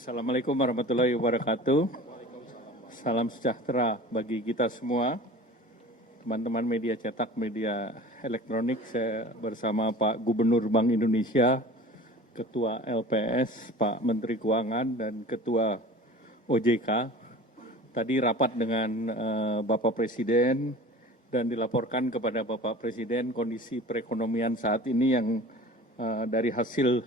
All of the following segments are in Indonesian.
Assalamualaikum warahmatullahi wabarakatuh. Salam sejahtera bagi kita semua, teman-teman media cetak, media elektronik. Saya bersama Pak Gubernur Bank Indonesia, Ketua LPS, Pak Menteri Keuangan, dan Ketua OJK. Tadi rapat dengan Bapak Presiden dan dilaporkan kepada Bapak Presiden kondisi perekonomian saat ini yang dari hasil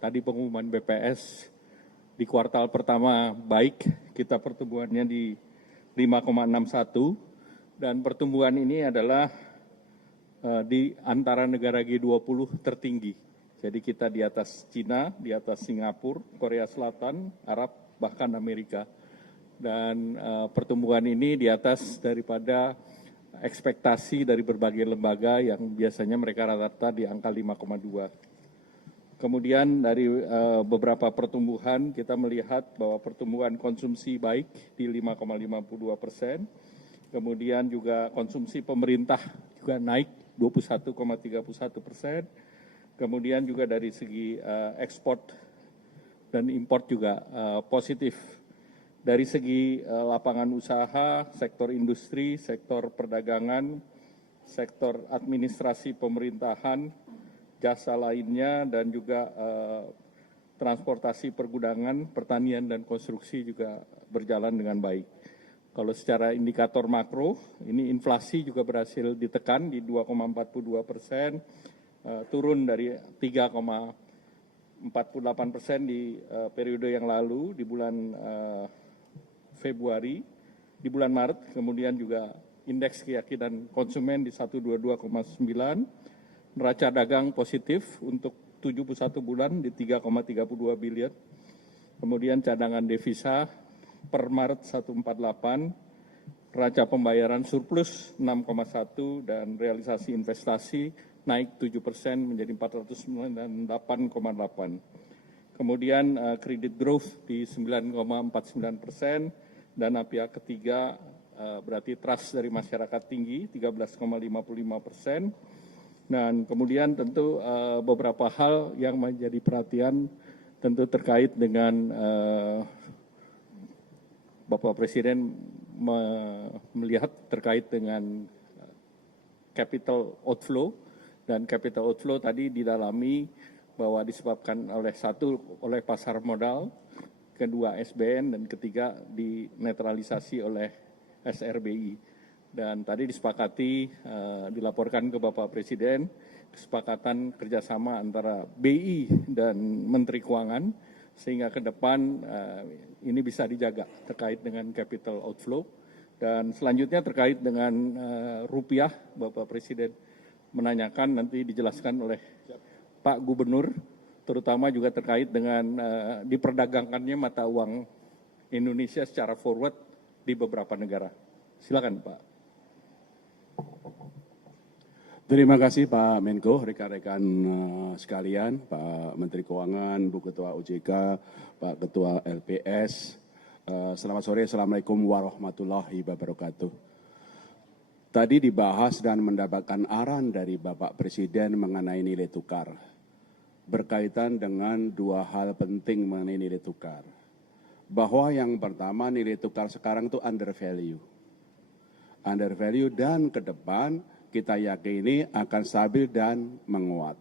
tadi pengumuman BPS di kuartal pertama baik, kita pertumbuhannya di 5,61 dan pertumbuhan ini adalah di antara negara G20 tertinggi. Jadi kita di atas Cina, di atas Singapura, Korea Selatan, Arab, bahkan Amerika. Dan pertumbuhan ini di atas daripada ekspektasi dari berbagai lembaga yang biasanya mereka rata-rata di angka 5,2. Kemudian dari beberapa pertumbuhan kita melihat bahwa pertumbuhan konsumsi baik di 5,52%, kemudian juga konsumsi pemerintah juga naik 21,31%, kemudian juga dari segi ekspor dan impor juga positif. Dari segi lapangan usaha, sektor industri, sektor perdagangan, sektor administrasi pemerintahan, jasa lainnya, dan juga transportasi pergudangan, pertanian, dan konstruksi juga berjalan dengan baik. Kalau secara indikator makro, ini inflasi juga berhasil ditekan di 2,42%, turun dari 3,48% di periode yang lalu, di bulan Februari, di bulan Maret, kemudian juga indeks keyakinan konsumen di 122,9%, neraca dagang positif untuk 71 bulan di 3,32 bilion. Kemudian cadangan devisa per Maret 148, neraca pembayaran surplus 6,1 dan realisasi investasi naik 7% menjadi 498,8. Kemudian kredit growth di 9,49%, dana pihak ketiga berarti trust dari masyarakat tinggi 13,55%. Dan kemudian tentu beberapa hal yang menjadi perhatian tentu terkait dengan Bapak Presiden melihat terkait dengan capital outflow, dan capital outflow tadi didalami bahwa disebabkan oleh pasar modal, kedua SBN, dan ketiga dinetralisasi oleh SRBI. Dan tadi disepakati, dilaporkan ke Bapak Presiden, kesepakatan kerjasama antara BI dan Menteri Keuangan, sehingga ke depan ini bisa dijaga terkait dengan capital outflow. Dan selanjutnya terkait dengan rupiah, Bapak Presiden menanyakan, nanti dijelaskan oleh Pak Gubernur, terutama juga terkait dengan diperdagangkannya mata uang Indonesia secara forward di beberapa negara. Silakan Pak. Terima kasih Pak Menko, rekan-rekan sekalian, Pak Menteri Keuangan, Bu Ketua OJK, Pak Ketua LPS. Selamat sore, Assalamualaikum warahmatullahi wabarakatuh. Tadi dibahas dan mendapatkan arahan dari Bapak Presiden mengenai nilai tukar. Berkaitan dengan dua hal penting mengenai nilai tukar. Bahwa yang pertama, nilai tukar sekarang itu undervalue. Undervalue, dan ke depan kita yakini akan stabil dan menguat.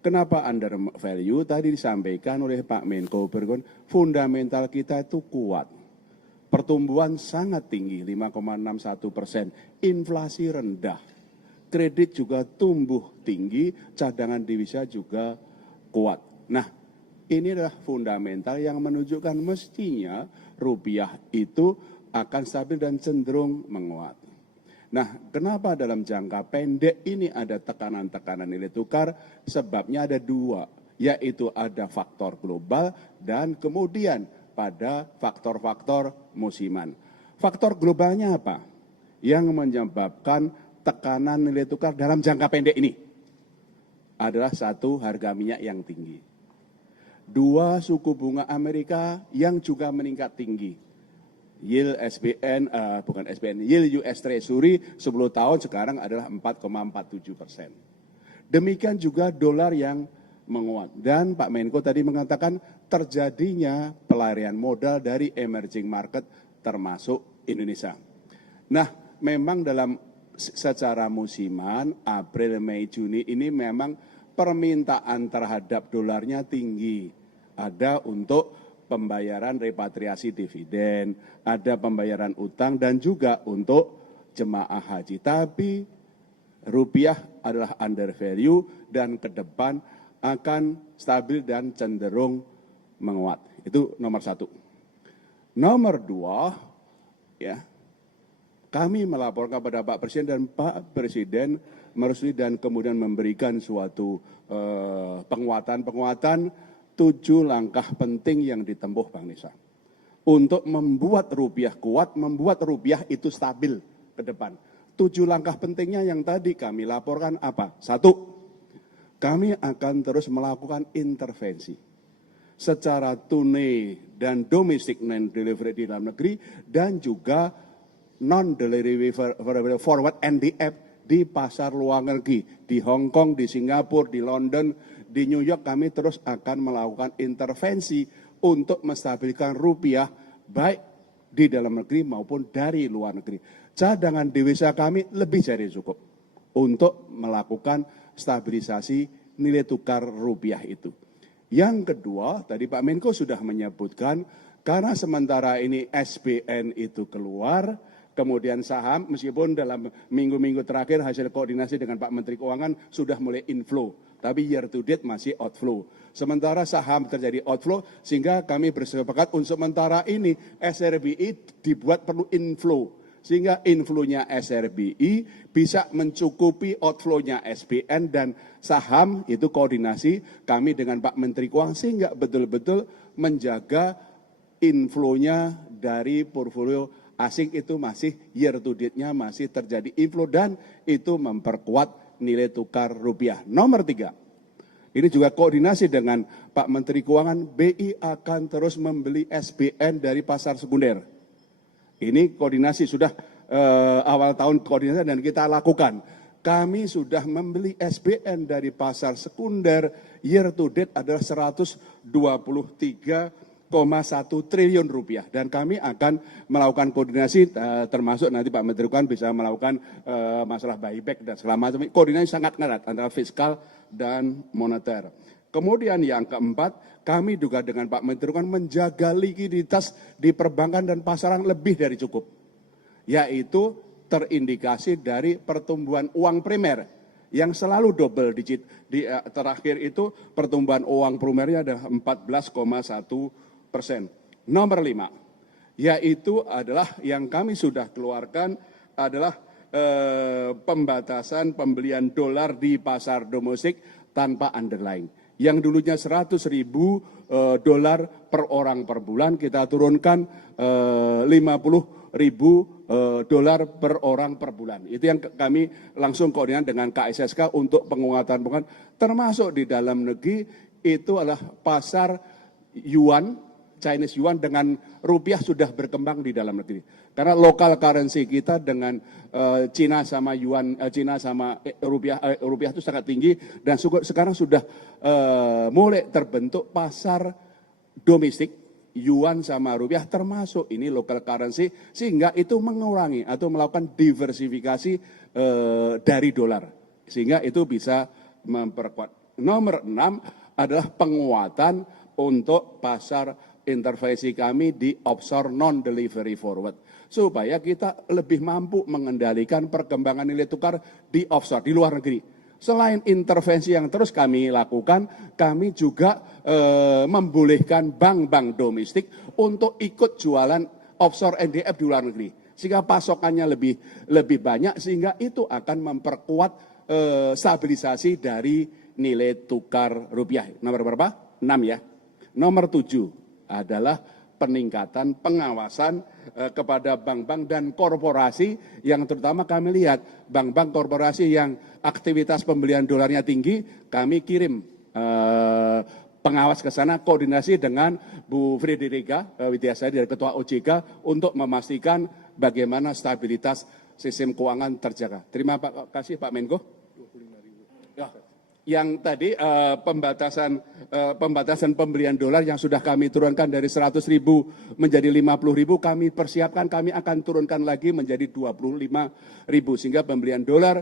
Kenapa undervalue? Tadi disampaikan oleh Pak Menko Bergon, fundamental kita itu kuat. Pertumbuhan sangat tinggi, 5,61%. Inflasi rendah. Kredit juga tumbuh tinggi, cadangan devisa juga kuat. Nah, ini adalah fundamental yang menunjukkan mestinya rupiah itu akan stabil dan cenderung menguat. Nah, kenapa dalam jangka pendek ini ada tekanan-tekanan nilai tukar? Sebabnya ada dua, yaitu ada faktor global dan kemudian pada faktor-faktor musiman. Faktor globalnya apa? Yang menyebabkan tekanan nilai tukar dalam jangka pendek ini adalah satu, harga minyak yang tinggi. Dua, suku bunga Amerika yang juga meningkat tinggi. Yield yield US Treasury 10 tahun sekarang adalah 4,47%. Demikian juga dolar yang menguat. Dan Pak Menko tadi mengatakan terjadinya pelarian modal dari emerging market termasuk Indonesia. Nah, memang dalam secara musiman, April, Mei, Juni ini memang permintaan terhadap dolarnya tinggi. Ada untuk pembayaran repatriasi dividen, ada pembayaran utang, dan juga untuk jemaah haji. Tapi rupiah adalah under value dan ke depan akan stabil dan cenderung menguat. Itu nomor satu. Nomor dua, ya, kami melaporkan kepada Pak Presiden dan Pak Presiden merestui dan kemudian memberikan suatu penguatan 7 langkah penting yang ditempuh Bang Nisa. Untuk membuat rupiah kuat, membuat rupiah itu stabil ke depan. 7 langkah pentingnya yang tadi kami laporkan apa? 1, kami akan terus melakukan intervensi secara tunai dan domestic non-delivery di dalam negeri dan juga non-delivery forward NDF di pasar luar negeri, di Hong Kong, di Singapura, di London, di New York. Kami terus akan melakukan intervensi untuk menstabilkan rupiah baik di dalam negeri maupun dari luar negeri. Cadangan devisa kami lebih dari cukup untuk melakukan stabilisasi nilai tukar rupiah itu. Yang kedua, tadi Pak Menko sudah menyebutkan, karena sementara ini SBN itu keluar, kemudian saham, meskipun dalam minggu-minggu terakhir hasil koordinasi dengan Pak Menteri Keuangan sudah mulai inflow, tapi year to date masih outflow. Sementara saham terjadi outflow, sehingga kami bersepakat untuk sementara ini SRBI dibuat perlu inflow. Sehingga inflow-nya SRBI bisa mencukupi outflow-nya SBN dan saham, itu koordinasi kami dengan Pak Menteri Keuangan sehingga betul-betul menjaga inflow-nya dari portfolio asing itu masih year to date-nya masih terjadi inflow dan itu memperkuat nilai tukar rupiah. Nomor 3, ini juga koordinasi dengan Pak Menteri Keuangan, BI akan terus membeli SBN dari pasar sekunder. Ini koordinasi sudah awal tahun koordinasi dan kita lakukan. Kami sudah membeli SBN dari pasar sekunder year to date adalah 123,1 triliun rupiah. Dan kami akan melakukan koordinasi termasuk nanti Pak Menteri Keuangan bisa melakukan masalah buyback dan segala macam. Koordinasi sangat erat antara fiskal dan moneter. Kemudian yang keempat, kami juga dengan Pak Menteri Keuangan menjaga likuiditas di perbankan dan pasaran lebih dari cukup. Yaitu terindikasi dari pertumbuhan uang primer yang selalu double digit. Di terakhir itu pertumbuhan uang primernya adalah 14,1%. Nomor 5, yaitu adalah yang kami sudah keluarkan adalah pembatasan pembelian dolar di pasar domestik tanpa underlying. Yang dulunya 100.000 dolar per orang per bulan, kita turunkan 50.000 dolar per orang per bulan. Itu yang kami langsung koordinasi dengan KSSK untuk penguatan, termasuk di dalam negeri itu adalah pasar yuan, Chinese yuan dengan rupiah sudah berkembang di dalam negeri. Karena lokal currency kita dengan Cina sama yuan, Cina sama rupiah itu sangat tinggi dan sekarang sudah mulai terbentuk pasar domestik yuan sama rupiah termasuk ini local currency sehingga itu mengurangi atau melakukan diversifikasi dari dolar sehingga itu bisa memperkuat. Nomor 6 adalah penguatan untuk pasar intervensi kami di offshore non-delivery forward. Supaya kita lebih mampu mengendalikan perkembangan nilai tukar di offshore, di luar negeri. Selain intervensi yang terus kami lakukan, kami juga membolehkan bank-bank domestik untuk ikut jualan offshore NDF di luar negeri. Sehingga pasokannya lebih banyak, sehingga itu akan memperkuat stabilisasi dari nilai tukar rupiah. Nomor berapa? 6 ya. Nomor 7 adalah peningkatan pengawasan kepada bank-bank dan korporasi yang terutama kami lihat bank-bank korporasi yang aktivitas pembelian dolarnya tinggi, kami kirim pengawas ke sana koordinasi dengan Bu Frederica Widiasari dari Ketua OJK untuk memastikan bagaimana stabilitas sistem keuangan terjaga. Terima kasih Pak Menko. Ya. yang tadi pembatasan pembelian dolar yang sudah kami turunkan dari 100.000 menjadi 50.000, kami persiapkan, kami akan turunkan lagi menjadi 25.000 sehingga pembelian dolar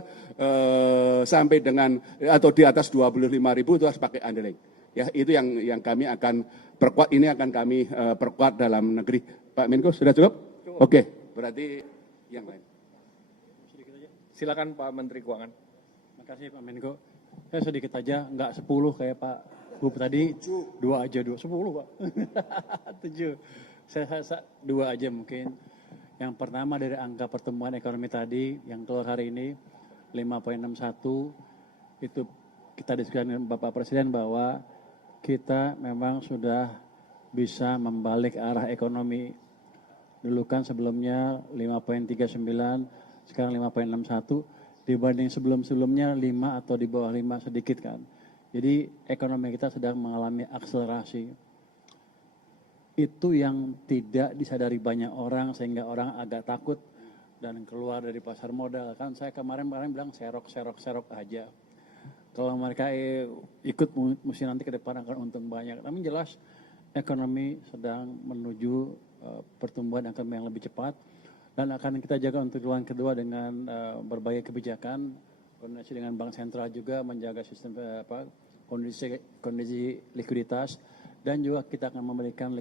sampai dengan atau di atas 25.000 itu harus pakai underlying. Ya, itu yang kami akan perkuat, ini akan kami perkuat dalam negeri. Pak Menko sudah cukup? Oke, berarti yang lain. Silakan Pak Menteri Keuangan. Terima kasih Pak Menko. Saya sedikit aja, nggak 10 kayak Pak Gub tadi, 2 aja, 10 Pak. 7. Saya 2 aja mungkin. Yang pertama dari angka pertumbuhan ekonomi tadi yang keluar hari ini 5,61, itu kita diskusikan dengan Bapak Presiden bahwa kita memang sudah bisa membalik arah ekonomi. Dulu kan sebelumnya 5,39, sekarang 5,61. Dibanding sebelum-sebelumnya 5 atau di bawah 5 sedikit kan. Jadi ekonomi kita sedang mengalami akselerasi. Itu yang tidak disadari banyak orang sehingga orang agak takut dan keluar dari pasar modal. Kan saya kemarin bilang serok aja. Kalau mereka ikut mesti nanti ke depan akan untung banyak. Tapi jelas ekonomi sedang menuju pertumbuhan ekonomi yang lebih cepat. Dan akan kita jaga untuk gelombang kedua dengan berbagai kebijakan, koordinasi dengan Bank Sentral juga menjaga sistem kondisi likuiditas, dan juga kita akan memberikan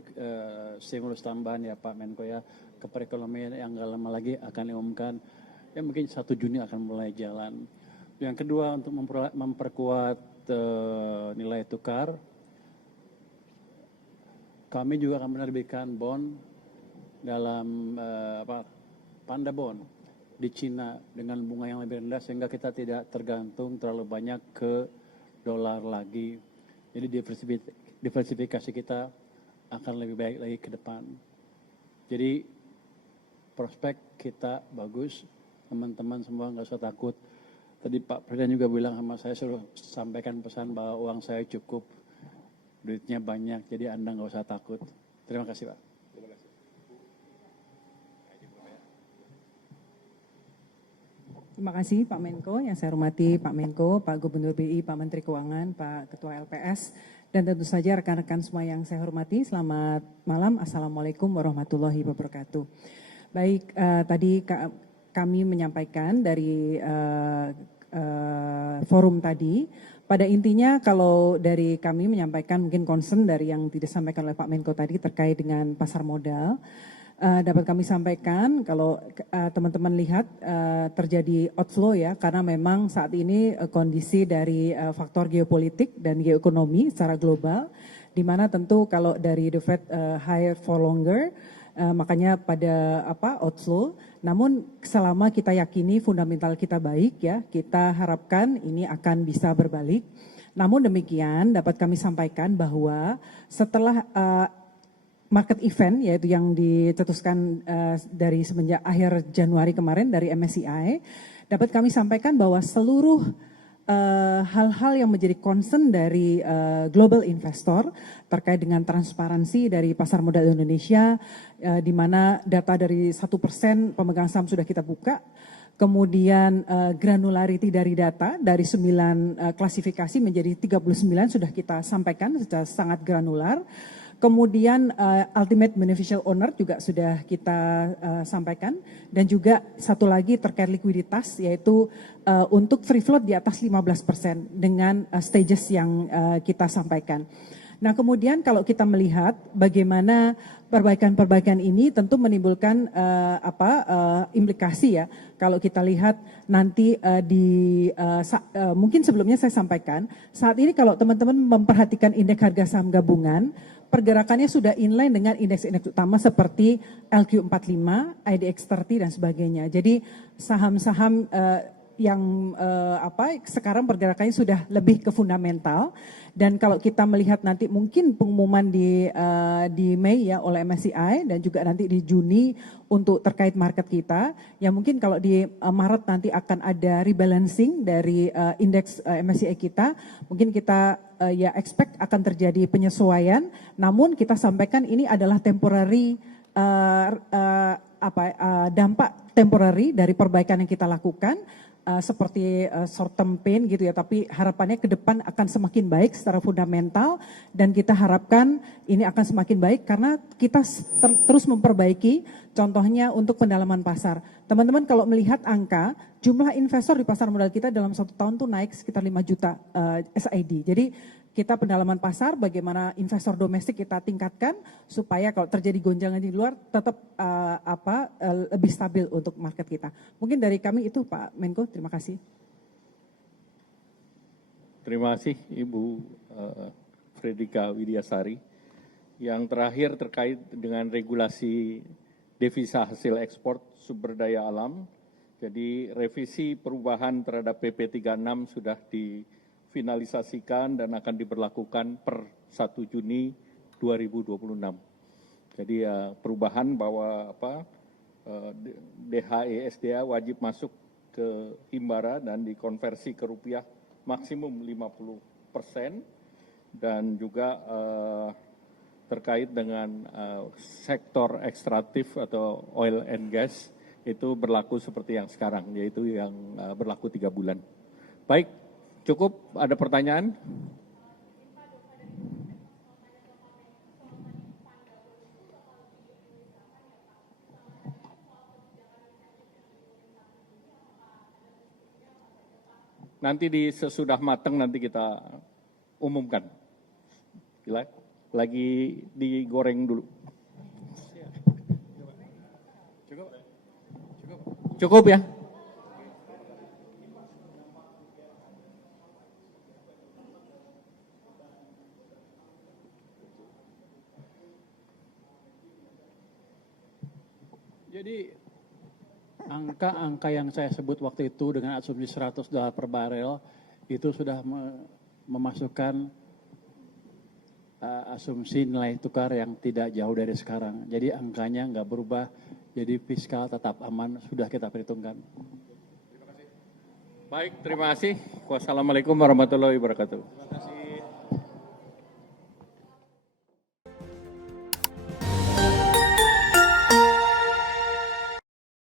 stimulus tambahan ya Pak Menko ya ke perekonomian yang nggak lama lagi akan diumumkan, ya mungkin 1 Juni akan mulai jalan. Yang kedua untuk memperkuat nilai tukar, kami juga akan menerbitkan bond dalam Panda Bond di Cina dengan bunga yang lebih rendah sehingga kita tidak tergantung terlalu banyak ke dolar lagi. Jadi diversifikasi kita akan lebih baik lagi ke depan. Jadi prospek kita bagus, teman-teman semua nggak usah takut. Tadi Pak Presiden juga bilang sama saya, suruh sampaikan pesan bahwa uang saya cukup, duitnya banyak, jadi Anda nggak usah takut. Terima kasih Pak. Terima kasih Pak Menko, yang saya hormati Pak Menko, Pak Gubernur BI, Pak Menteri Keuangan, Pak Ketua LPS, dan tentu saja rekan-rekan semua yang saya hormati. Selamat malam, Assalamualaikum warahmatullahi wabarakatuh. Baik, tadi kami menyampaikan dari forum tadi, pada intinya kalau dari kami menyampaikan mungkin concern dari yang disampaikan oleh Pak Menko tadi terkait dengan pasar modal. Dapat kami sampaikan kalau teman-teman lihat terjadi outflow ya, karena memang saat ini kondisi dari faktor geopolitik dan geoekonomi secara global, di mana tentu kalau dari the Fed higher for longer, makanya pada outflow. Namun selama kita yakini fundamental kita baik ya, kita harapkan ini akan bisa berbalik. Namun demikian dapat kami sampaikan bahwa setelah market event yaitu yang dicetuskan dari semenjak akhir Januari kemarin dari MSCI, dapat kami sampaikan bahwa seluruh hal-hal yang menjadi concern dari global investor terkait dengan transparansi dari pasar modal Indonesia, di mana data dari 1% pemegang saham sudah kita buka, kemudian granularity dari data dari 9 klasifikasi menjadi 39 sudah kita sampaikan secara sangat granular. Kemudian ultimate beneficial owner juga sudah kita sampaikan, dan juga satu lagi terkait likuiditas yaitu untuk free float di atas 15% dengan stages yang kita sampaikan. Nah kemudian kalau kita melihat bagaimana perbaikan-perbaikan ini tentu menimbulkan implikasi ya. Kalau kita lihat nanti mungkin sebelumnya saya sampaikan, saat ini kalau teman-teman memperhatikan indeks harga saham gabungan, pergerakannya sudah inline dengan indeks-indeks utama seperti LQ45, IDX30 dan sebagainya. Jadi saham-saham yang sekarang pergerakannya sudah lebih ke fundamental, dan kalau kita melihat nanti mungkin pengumuman di Mei ya oleh MSCI dan juga nanti di Juni untuk terkait market kita, ya mungkin kalau di Maret nanti akan ada rebalancing dari indeks MSCI kita, mungkin kita ya expect akan terjadi penyesuaian, namun kita sampaikan ini adalah temporary dampak temporary dari perbaikan yang kita lakukan. seperti short term pain gitu ya, tapi harapannya ke depan akan semakin baik secara fundamental dan kita harapkan ini akan semakin baik karena kita terus memperbaiki contohnya untuk pendalaman pasar. Teman-teman kalau melihat angka jumlah investor di pasar modal kita dalam 1 tahun tuh naik sekitar 5 juta SID. Jadi kita pendalaman pasar, bagaimana investor domestik kita tingkatkan supaya kalau terjadi gonjangan di luar tetap lebih stabil untuk market kita. Mungkin dari kami itu Pak Menko, terima kasih. Terima kasih Ibu Fredrika Widiasari. Yang terakhir terkait dengan regulasi devisa hasil ekspor sumber daya alam. Jadi revisi perubahan terhadap PP 36 sudah difinalisasikan dan akan diberlakukan per 1 Juni 2026. Jadi perubahan bahwa DHE SDA wajib masuk ke Himbara dan dikonversi ke rupiah maksimum 50% dan juga terkait dengan sektor ekstraktif atau oil and gas itu berlaku seperti yang sekarang, yaitu yang berlaku 3 bulan. Baik, cukup. Ada pertanyaan? Nanti sesudah matang nanti kita umumkan. Lagi digoreng dulu. Cukup ya? Jadi angka-angka yang saya sebut waktu itu dengan asumsi $100 per barel itu sudah memasukkan asumsi nilai tukar yang tidak jauh dari sekarang. Jadi angkanya nggak berubah, jadi fiskal tetap aman, sudah kita perhitungkan. Baik, terima kasih. Wassalamualaikum warahmatullahi wabarakatuh. Terima kasih.